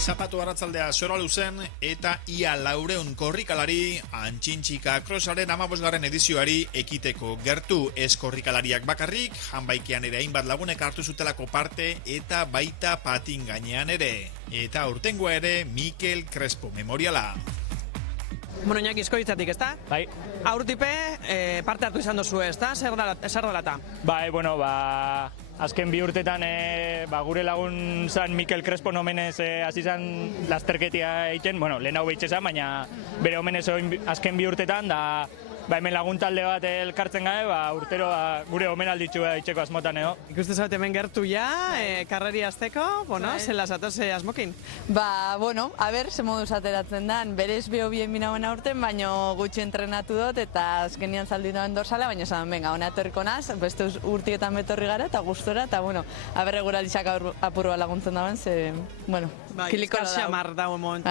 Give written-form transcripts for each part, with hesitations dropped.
Zapatu arratzaldea zora luzen eta ia 400 korrikalari Antxintxika Crossaren 15. edizioari ekiteko gertu. Ez korrikalariak bakarrik, janbaikean ere hainbat lagunek hartu zutelako parte eta baita patin gainean ere. Eta aurtengoa ere Mikel Crespo memoriala. Bueno, Iñaki Izkoitzatik, ezta? Bai. Aurtipe parte hartu izan dozu, ezta? Zer dela ta? Bai, azken 2 urtetan gure lagun zan Mikel Crespo omenez hasi zan lasterketia egiten, lehen hau behitxe baina bere omenez azken 2 urtetan, da hemen lagun talde bat elkartzen gabe, urtero gure omenalditxu egiteko asmotan edo. Ikuste zaut hemen gertu ja, karreri azteko, zela zatoz asmokin? A ber, ze moduz ateratzen dan, berez beho bien binauen aurten, baino gutxi entrenatu dut, eta azkenian zaldi noen dorsala, baina esan, venga, hona etorriko naz, beste urtietan betorri gara, eta gustora, eta aber eguralitxak apurua laguntzen dauen, ze, kiliko da xamar dauen momentu.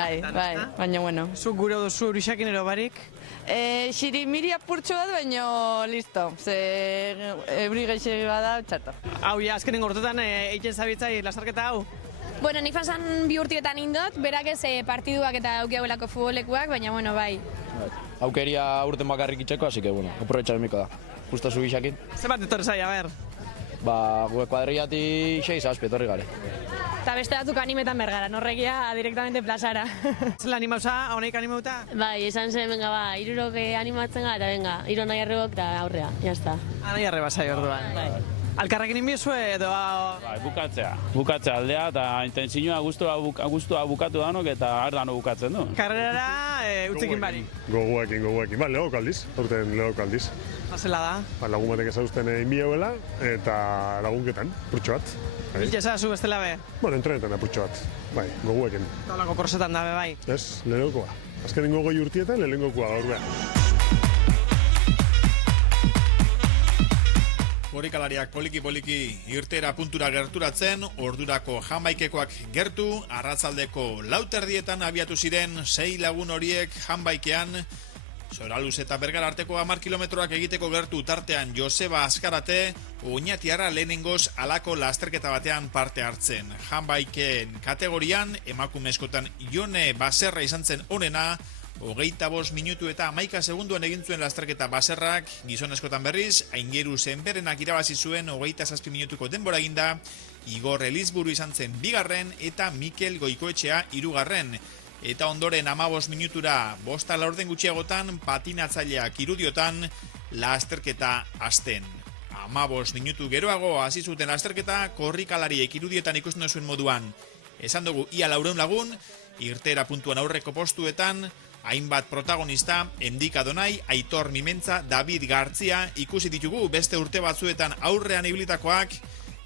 Baina, Zuk gure duzu urixakin ero barik? Xirimiri apurtxo bat, baino listo, ze euri gaixegi bada, txarto. Hau, azkenen gortutan egiten zabitzai lasarketa hau? Bueno, nik fasan 2 urtietan indot, berak ez partiduak eta aukiagoelako futbolekuak, baina bai. Aukeria urten bakarrik itxeko, así que aprovechar miko da. Justo zu gixakin. Zer bat etorri zai, a ber? Gue kuadrillatik 6 etorri gare. Eta beste batzuk animetan bergara, norregia directamente plazara. Zer animauza, honeik animauta? Bai, esan zen, irurok animatzen gara, eta iro nahi arrebok eta aurrea, jazta. Nahi arreba zai orduan. Bai. Alkarrekin inbizue edo... Bukatzea aldea eta intentzioa guztua bukatu danok eta ardano bukatzen du. Karrerara utzikin bari? Goguekin, lehok aldiz, aurten lehok aldiz. Zela da? Lagun batek ezauzten inbiauela eta lagunketan, purtsu bat. Biltza zu bestela be? Entrenetan da purtsu bat, goguekin. Eta olako prosetan dabe bai? Ez, lehenkoa. Azkenin gogoi urtietan lehenkoa gaur behar. Korrikalariak poliki irtera puntura gerturatzen, ordurako janbaikekoak gertu, arratzaldeko 4:00 abiatu ziren 6 lagun horiek janbaikean, Soraluz eta Bergara arteko 10 kilometroak egiteko gertu tartean Joseba Azkarate, Oñatiarra lehenengoz alako lasterketa batean parte hartzen. Janbaiken kategorian, emakumezkotan Jone Baserra izan zen onena, 25 minutu eta 11 segunduan egin zuen lasterketa Baserrak, gizonezkotan berriz, Aingeru Zenberenak irabazi zuen 27 minutuko denbora eginda, Igor Elizburu izan zen 2. eta Mikel Goikoetxea 3. Eta ondoren 15 minutura 5 laurden gutxiagotan patinatzaileak irudiotan lasterketa hasten. 15 minutu geroago hasi zuten lasterketa korrikalariek irudiotan ikusten duzuen moduan. Esan dugu ia 400 lagun, irtera puntuan aurreko postuetan, hainbat protagonista, Endika Donai, Aitor Mimentza, David Gartzia ikusi ditugu beste urte batzuetan aurrean ibilitakoak,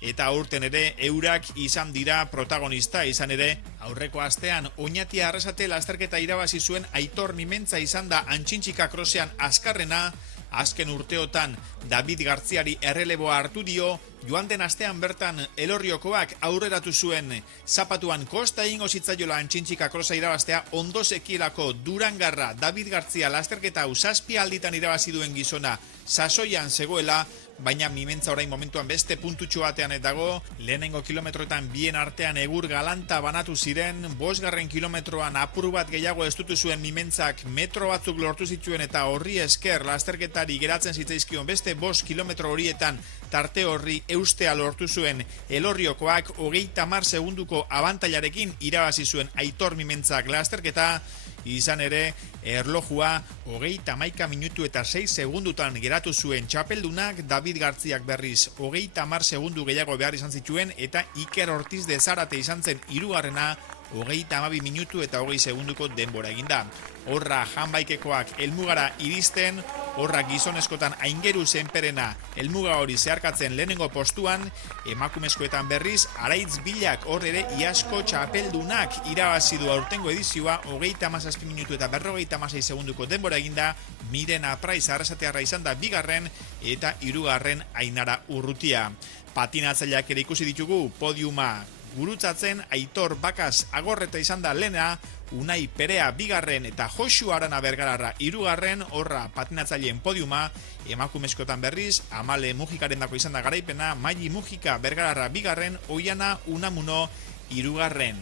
eta aurten ere eurak izan dira protagonista, izan ere aurreko astean Oñatia Arrasate lasterketa irabazi zuen Aitor Mimentza izan da Antxintxika Crossean azkarrena, azken urteotan David Gartziari erreleboa hartu dio, joan den astean bertan Elorriokoak aurreratu zuen zapatuan kosta egingo zitzaiola Antxintxika Crossa irabaztea, ondo zekielako Durangarra David Gartzia lasterketa 7 alditan irabazi duen gizona sasoian zegoela, baina Mimentza orain momentuan beste puntutxo batean dago, lehenengo kilometroetan bien artean egur galanta banatu ziren, 5. kilometroan apur bat gehiago estutu zuen Mimentzak metro batzuk lortu zituen eta horri esker lasterketari geratzen zitzaizkion beste 5 kilometro horietan tarte horri eustea lortu zuen Elorriokoak 30 segunduko abantailarekin irabazi zuen Aitor Mimentzak lasterketa, izan ere, erlojua 31 minutu eta 6 segundutan geratu zuen txapeldunak, David Gartziak berriz 30 segundu gehiago behar izan zituen, eta Iker Ortiz de Zarate izan zen 3. 32 minutu eta 20 segunduko denbora eginda. Horra janbaikekoak helmugara iristen, horra gizonezkotan Aingeru Zenperena helmuga hori zeharkatzen lehenengo postuan, emakumezkoetan berriz Araitz Bilak hor ere iasko txapeldunak irabazi du aurtengo edizioa 37 minutu eta 56 segunduko denbora eginda, Miren Apraiz Arrasatearra izan da 2. eta 3. Ainara Urrutia. Patinatzaileak ere ikusi ditugu podiuma gurutzatzen, Aitor Bakas Agorreta izan da lehena, Unai Perea 2. eta Josu Arana Bergararra 3. Horra patinatzaileen podiuma, emakumezkotan berriz, Amale Mujikaren dako izan da garaipena, Maili Mujika Bergararra 2. Oiana Unamuno 3.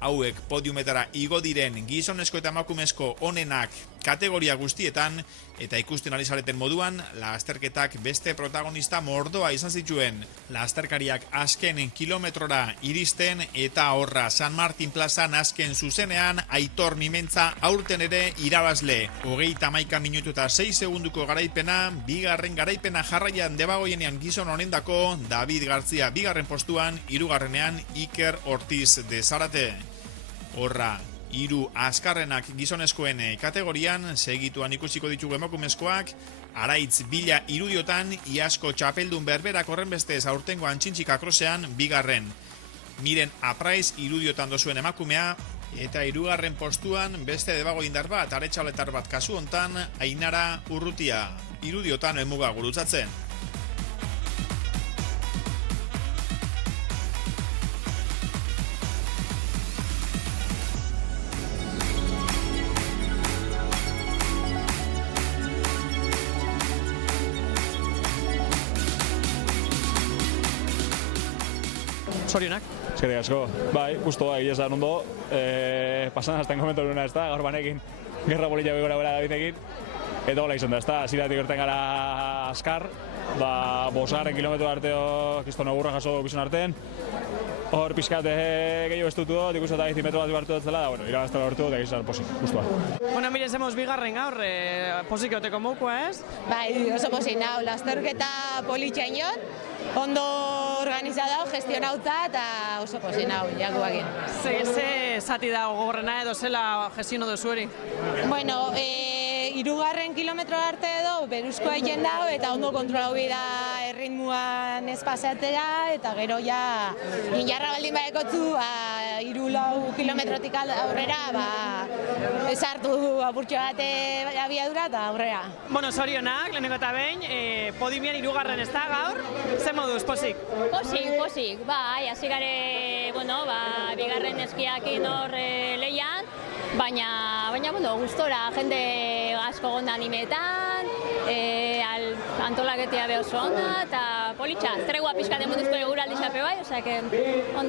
Hauek podiumetara igo diren gizonezko eta emakumezko onenak kategoria guztietan, eta ikusten ari zareten moduan, lasterketak beste protagonista mordoa izan zituen. Lasterkariak azken kilometrora iristen eta horra San Martin plazan azken zuzenean Aitor Mimentza aurten ere irabazle. 31 minutu eta 6 segunduko garaipena, bigarren garaipena jarraian debagoienean gizon honendako David Gartzia bigarren postuan, hirugarrenean Iker Ortiz de Zarate. Horra, 3 azkarrenak gizonezkoen kategorian, segituan ikusiko ditugu emakumezkoak, Araitz Bila Irudiotan, Iasko txapeldun berberak horrenbestez aurtengo Antxintxika krosean bigarren. Miren Apraiz Irudiotan dozuen emakumea, eta 3. postuan beste debago indar bat, aretxaletar bat kasu hontan, Ainara Urrutia, Irudiotan emuga gurutzatzen. Zorionak. Eskerrik asko. Bai, justo egia esan ondo. Pasan azten komentu nuna, ez da, gaur banekin gerra polita begora bera Davidekin. Eta hola izan da, ez da, ziratik gerten gara azkar, 5 kilometro arteo kistono gurra jaso bizon artean. Hor pixkat gehiago estutu dut, ikustu eta 10 metro bat hartu dut zela, da, bueno, irabazte hartu dut, egizan posik, justua. Bueno, mire, zemoz bigarren gaur, posik eoteko moukoa, ez? Bai, oso posik nau, lasterketa politxain jot, ondo organizadao, gestionauta eta oso posik nau, jakuakin. Ze zati da gogorrena edo zela gestiono duzu hori? Bueno, 3 kilometro arte edo beruzkoa egin dago eta ondo kontrolau da erritmuan ez pasatzea eta gero ja injarra baldin badekotzu 3-4 kilometrotik aurrera esartu apurtxo bate abiadura eta aurrera. Bueno, zorionak, lehenengo eta behin, podimian 3. ez da gaur, ze moduz, posik? Posik, bai, hasi gare, bueno, bigarren eskiakin hor lehian, baina, bueno, gustora, jende asko gonda animetan, antolaketea behoz onda, eta politxa, tregua pixka demutuzko eguraldi xape bai, osea, ondo.